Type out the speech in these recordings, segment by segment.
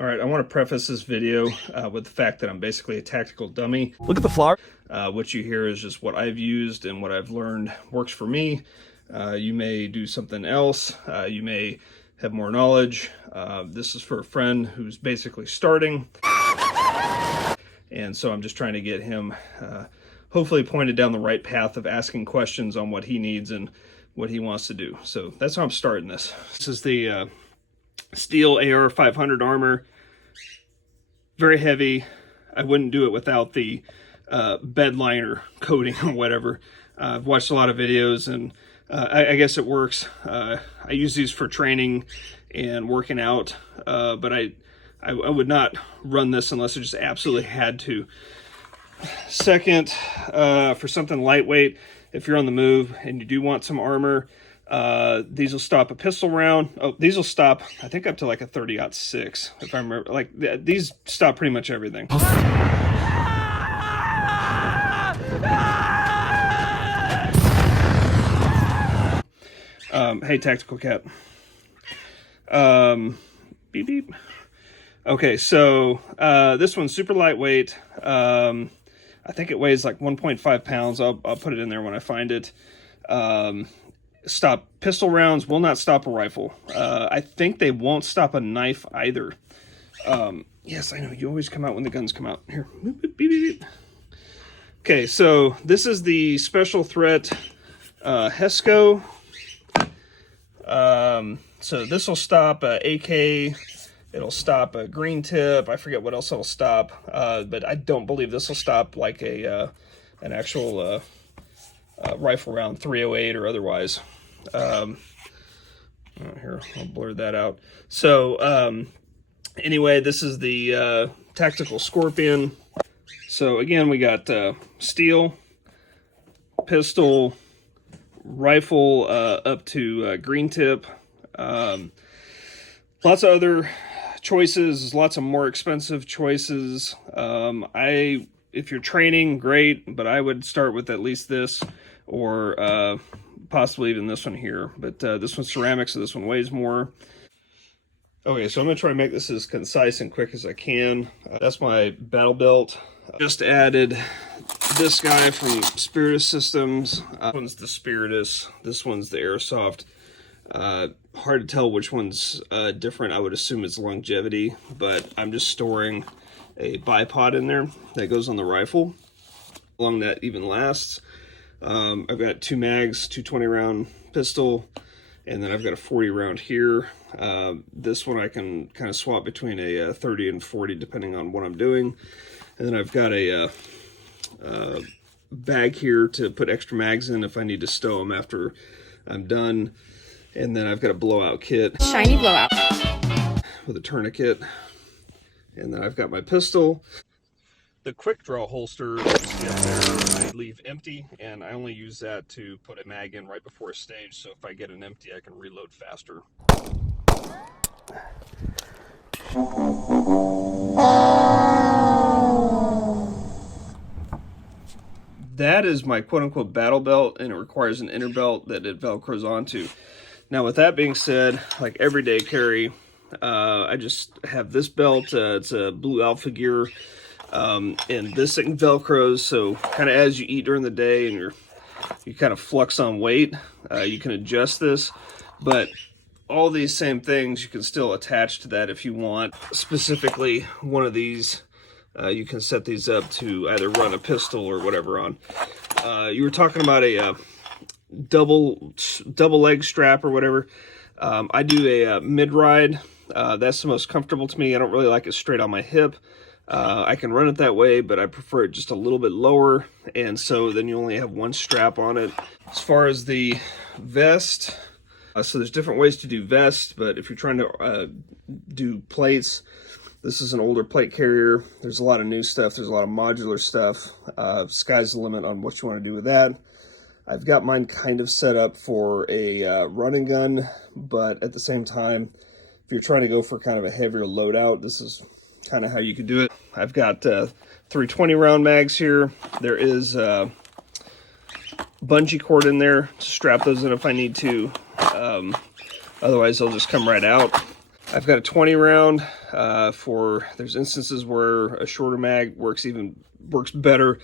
All right, I want to preface this video with the fact that I'm basically a tactical dummy. Look at the flower. What you hear is just what I've used and what I've learned works for me. You may do something else. You may have more knowledge. This is for a friend who's basically starting. And so I'm just trying to get him hopefully pointed down the right path of asking questions on what he needs and what he wants to do. So that's how I'm starting this. This is the Stihl AR500 armor. Very heavy. I wouldn't do it without the bed liner coating or whatever. I've watched a lot of videos and I guess it works. I use these for training and working out, but I would not run this unless I just absolutely had to. Second, for something lightweight, if you're on the move and you do want some armor, these will stop a pistol round. Oh, these will stop, I think, up to like a 30-06, if I remember. Like, these stop pretty much everything. Hey, Tactical Cat. Beep, beep. Okay, so this one's super lightweight. I think it weighs like 1.5 pounds. I'll put it in there when I find it. Stop pistol rounds, will not stop a rifle. I think they won't stop a knife either. Yes, I know, you always come out when the guns come out. Here. Beep, beep, beep. Okay, so this is the Special Threat HESCO. So this will stop AK. It'll stop a green tip. I forget what else it'll stop, but I don't believe this will stop like an actual rifle round, 308 or otherwise. Here, I'll blur that out. So anyway, this is the Tactical Scorpion. So again, we got Stihl, pistol, rifle up to green tip. Lots of other choices, lots of more expensive choices. If you're training, great, but I would start with at least this, or possibly even this one here. But this one's ceramic, so this one weighs more. Okay, so I'm gonna try to make this as concise and quick as I can. That's my battle belt. Just added this guy from Spiritus Systems. This one's the Spiritus, this one's the Airsoft. Hard to tell which one's different. I would assume it's longevity, but I'm just storing a bipod in there that goes on the rifle. How long that even lasts. I've got 2 mags, 220 round pistol, and then I've got a 40 round here. This one I can kind of swap between a 30 and 40 depending on what I'm doing. And then I've got a bag here to put extra mags in if I need to stow them after I'm done. And then I've got a blowout kit. Shiny blowout. With a tourniquet. And then I've got my pistol. The quick draw holster there, I leave empty, and I only use that to put a mag in right before a stage, so if I get an empty, I can reload faster. That is my quote-unquote battle belt, and it requires an inner belt that it velcros onto. Now, with that being said, like everyday carry, I just have this belt. It's a Blue Alpha Gear, and this thing velcros, so kind of as you eat during the day and you kind of flux on weight, you can adjust this. But all these same things you can still attach to that if you want. Specifically, one of these, you can set these up to either run a pistol or whatever on. You were talking about a double leg strap or whatever. I do a mid ride. That's the most comfortable to me. I don't really like it straight on my hip. I can run it that way, but I prefer it just a little bit lower, and so then you only have one strap on it. As far as the vest, so there's different ways to do vest, but if you're trying to do plates, this is an older plate carrier. There's a lot of new stuff. There's a lot of modular stuff. Sky's the limit on what you want to do with that. I've got mine kind of set up for a running gun, but at the same time, if you're trying to go for kind of a heavier loadout, this is kind of how you could do it. I've got 320 round mags here. There is bungee cord in there to strap those in if I need to. Otherwise, they'll just come right out. I've got a 20 round there's instances where a shorter mag works better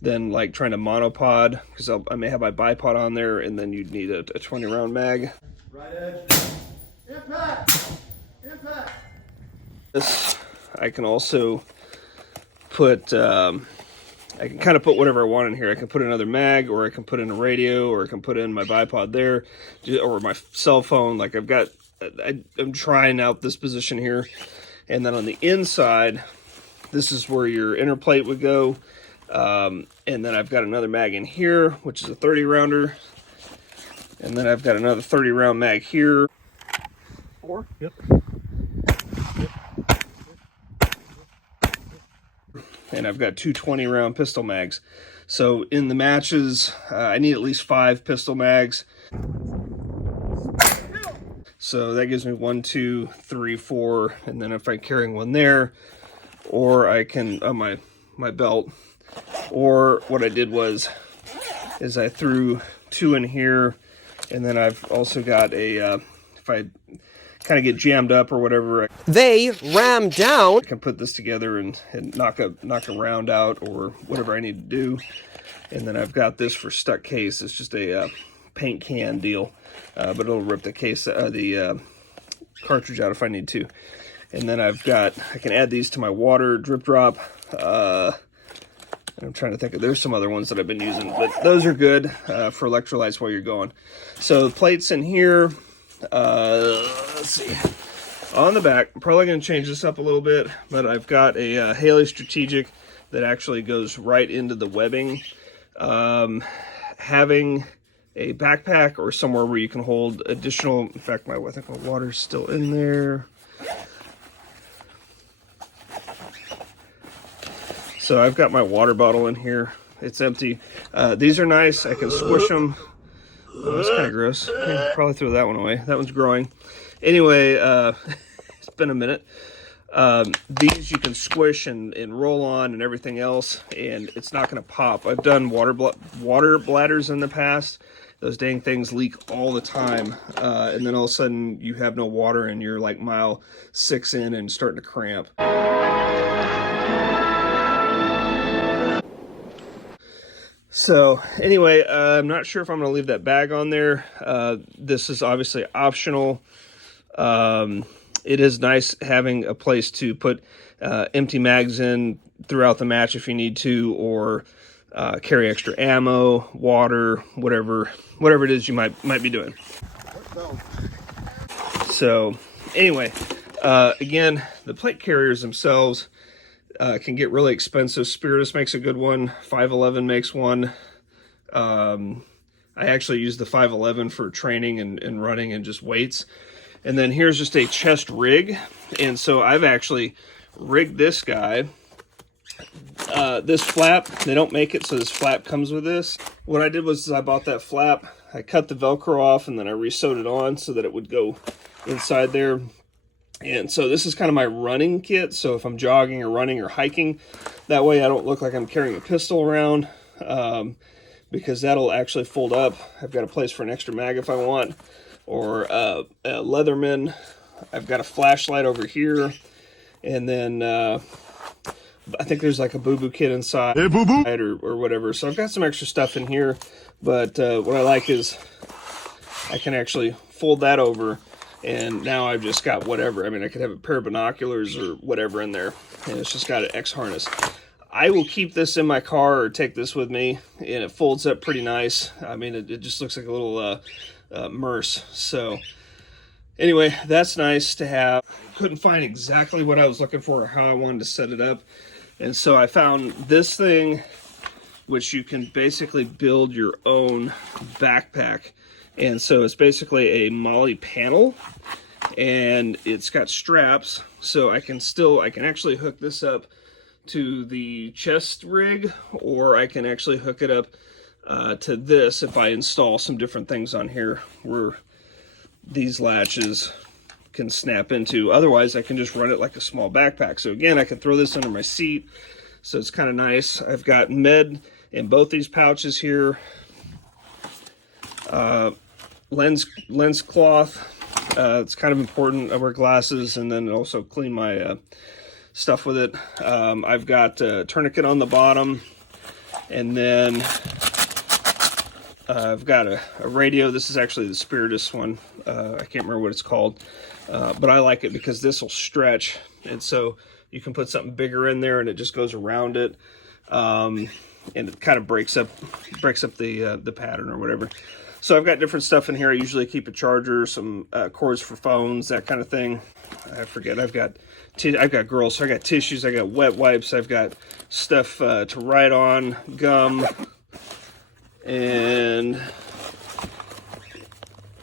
than like trying to monopod, because I may have my bipod on there, and then you'd need a 20 round mag. Right edge. Impact. Impact. This I can also put. I can kind of put whatever I want in here. I can put another mag, or I can put in a radio, or I can put in my bipod there, or my cell phone. Like I'm trying out this position here. And then on the inside, this is where your inner plate would go. And then I've got another mag in here, which is a 30 rounder. And then I've got another 30 round mag here. 4? Yep. And I've got two 20 round pistol mags. So in the matches, I need at least 5 pistol mags. So that gives me 1, 2, 3, 4, and then if I'm carrying one there, or I can on my belt, or what I did is I threw 2 in here, and then I've also got a if I kind of get jammed up or whatever, they ram down. I can put this together and knock a round out or whatever I need to do. And then I've got this for stuck case. It's just a paint can deal, but it'll rip the case, the cartridge out if I need to. And then I can add these to my water drip drop. I'm trying to think there's some other ones that I've been using, but those are good for electrolytes while you're going. So the plates in here. Let's see. On the back, I'm probably going to change this up a little bit, but I've got a Haley Strategic that actually goes right into the webbing. Having a backpack or somewhere where you can hold additional, in fact, I think my water's still in there. So I've got my water bottle in here. It's empty. These are nice. I can squish them. Oh, that's kind of gross. Probably throw that one away. That one's growing. Anyway, it's been a minute. These you can squish and roll on and everything else, and it's not going to pop. I've done water bladders in the past. Those dang things leak all the time, and then all of a sudden you have no water and you're like mile 6 in and starting to cramp. So anyway, I'm not sure if I'm going to leave that bag on there. This is obviously optional. It is nice having a place to put empty mags in throughout the match if you need to, or carry extra ammo, water, whatever it is you might be doing. So anyway, again, the plate carriers themselves can get really expensive. Spiritus makes a good one. 511 makes one. I actually use the 511 for training and running and just weights. And then here's just a chest rig. And so I've actually rigged this guy. This flap, they don't make it, so this flap comes with this. What I did was I bought that flap. I cut the Velcro off, and then I re-sewed it on so that it would go inside there. And so this is kind of my running kit. So if I'm jogging or running or hiking, that way I don't look like I'm carrying a pistol around, because that'll actually fold up. I've got a place for an extra mag if I want, or a Leatherman. I've got a flashlight over here, and then I think there's like a boo-boo kit inside, hey, boo-boo, or whatever. So I've got some extra stuff in here, but what I like is I can actually fold that over, and now I've just got whatever. I mean, I could have a pair of binoculars or whatever in there, and it's just got an X harness. I will keep this in my car or take this with me, and it folds up pretty nice. I mean, it just looks like a little Merce. So anyway, that's nice to have. Couldn't find exactly what I was looking for or how I wanted to set it up, and so I found this thing, which you can basically build your own backpack. And so it's basically a MOLLE panel, and it's got straps, so I can actually hook this up to the chest rig, or I can actually hook it up to this if I install some different things on here where these latches can snap into. Otherwise, I can just run it like a small backpack. So again, I can throw this under my seat, so it's kind of nice. I've got med in both these pouches here. Lens cloth, It's kind of important. I wear glasses, and then also clean my stuff with it. I've got a tourniquet on the bottom, and then I've got a radio. This is actually the Spiritus one. I can't remember what it's called, but I like it because this will stretch, and so you can put something bigger in there, and it just goes around it, and it kind of breaks up the pattern or whatever. So I've got different stuff in here. I usually keep a charger, some cords for phones, that kind of thing. I forget. I've got girls, so I got tissues, I got wet wipes, I've got stuff to write on, gum, and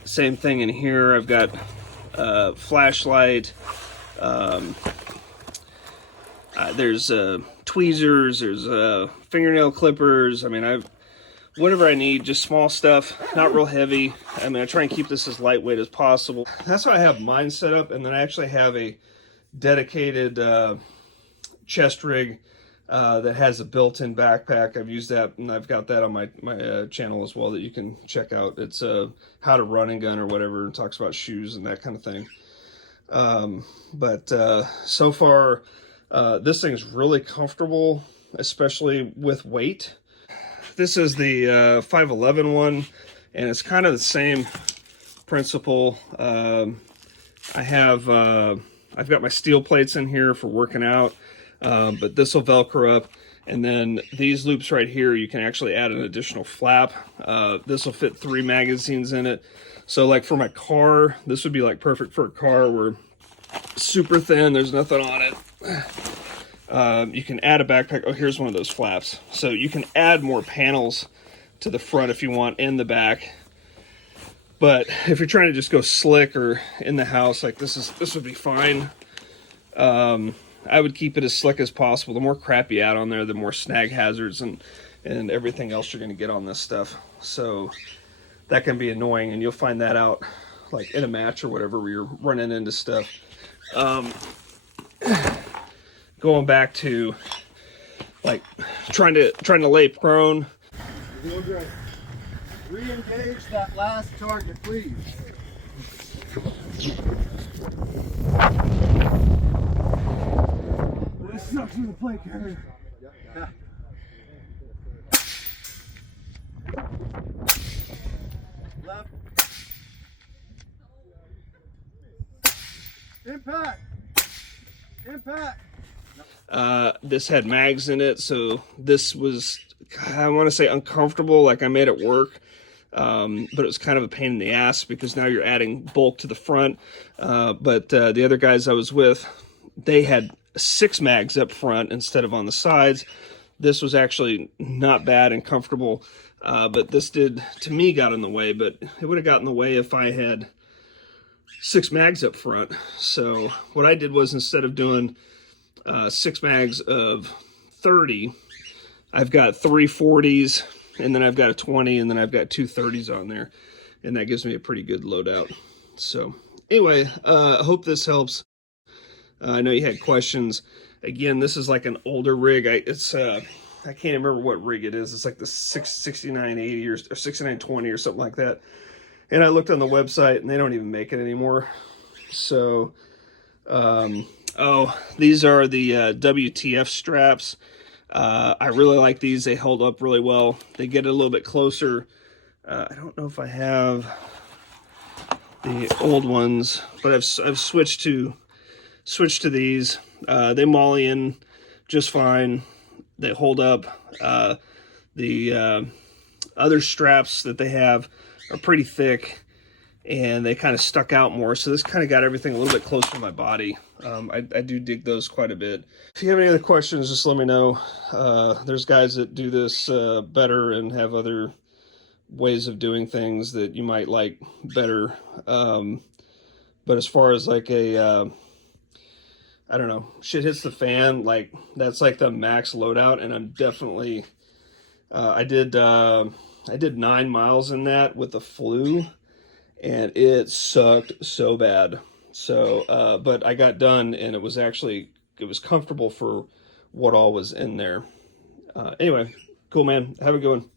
same thing in here. I've got flashlight. There's tweezers. There's fingernail clippers. I mean, whatever I need, just small stuff, not real heavy. I mean, I try and keep this as lightweight as possible. That's how I have mine set up, and then I actually have a dedicated chest rig that has a built-in backpack. I've used that, and I've got that on my channel as well that you can check out. It's how to run and gun or whatever, and talks about shoes and that kind of thing. But so far, this thing's really comfortable, especially with weight. This is the 511 one, and it's kind of the same principle. I've got my steel plates in here for working out, but this will Velcro up, and then these loops right here, you can actually add an additional flap. This will fit 3 magazines in it. So like for my car, this would be like perfect for a car where super thin, there's nothing on it. You can add a backpack. Oh, here's one of those flaps. So you can add more panels to the front if you want and the back. But if you're trying to just go slick or in the house, like this would be fine. I would keep it as slick as possible. The more crap you add on there, the more snag hazards and everything else you're going to get on this stuff. So that can be annoying, and you'll find that out like in a match or whatever where you're running into stuff. Going back to like trying to lay prone. You're doing great. Re-engage that last target, please. This sucks with the plate carrier. Yeah. Left. Impact. Impact. This had mags in it, so this was, I want to say, uncomfortable. Like I made it work, but it was kind of a pain in the ass because now you're adding bulk to the front. But the other guys I was with, they had 6 mags up front instead of on the sides. This was actually not bad and comfortable, but this did, to me, got in the way. But it would have gotten in the way if I had 6 mags up front. So what I did was, instead of doing 6 mags of 30, I've got 3 40s, and then I've got a 20, and then I've got 2 30s on there, and that gives me a pretty good loadout. So anyway, I hope this helps. I know you had questions. Again, this is like an older rig. I can't remember what rig it is. It's like the 6980 or 6920 or something like that. And I looked on the website, and they don't even make it anymore. So oh, these are the WTF straps. I really like these. They hold up really well. They get a little bit closer. I don't know if I have the old ones, but I've switched to these. They molly in just fine. They hold up. The other straps that they have are pretty thick, and they kind of stuck out more. So this kind of got everything a little bit closer to my body. I do dig those quite a bit. If you have any other questions, just let me know. There's guys that do this better and have other ways of doing things that you might like better. But as far as like a, I don't know, shit hits the fan, like that's like the max loadout. And I'm definitely, I did 9 miles in that with the flu, and it sucked so bad. So, but I got done, and it was comfortable for what all was in there. Anyway, cool, man. Have a good one.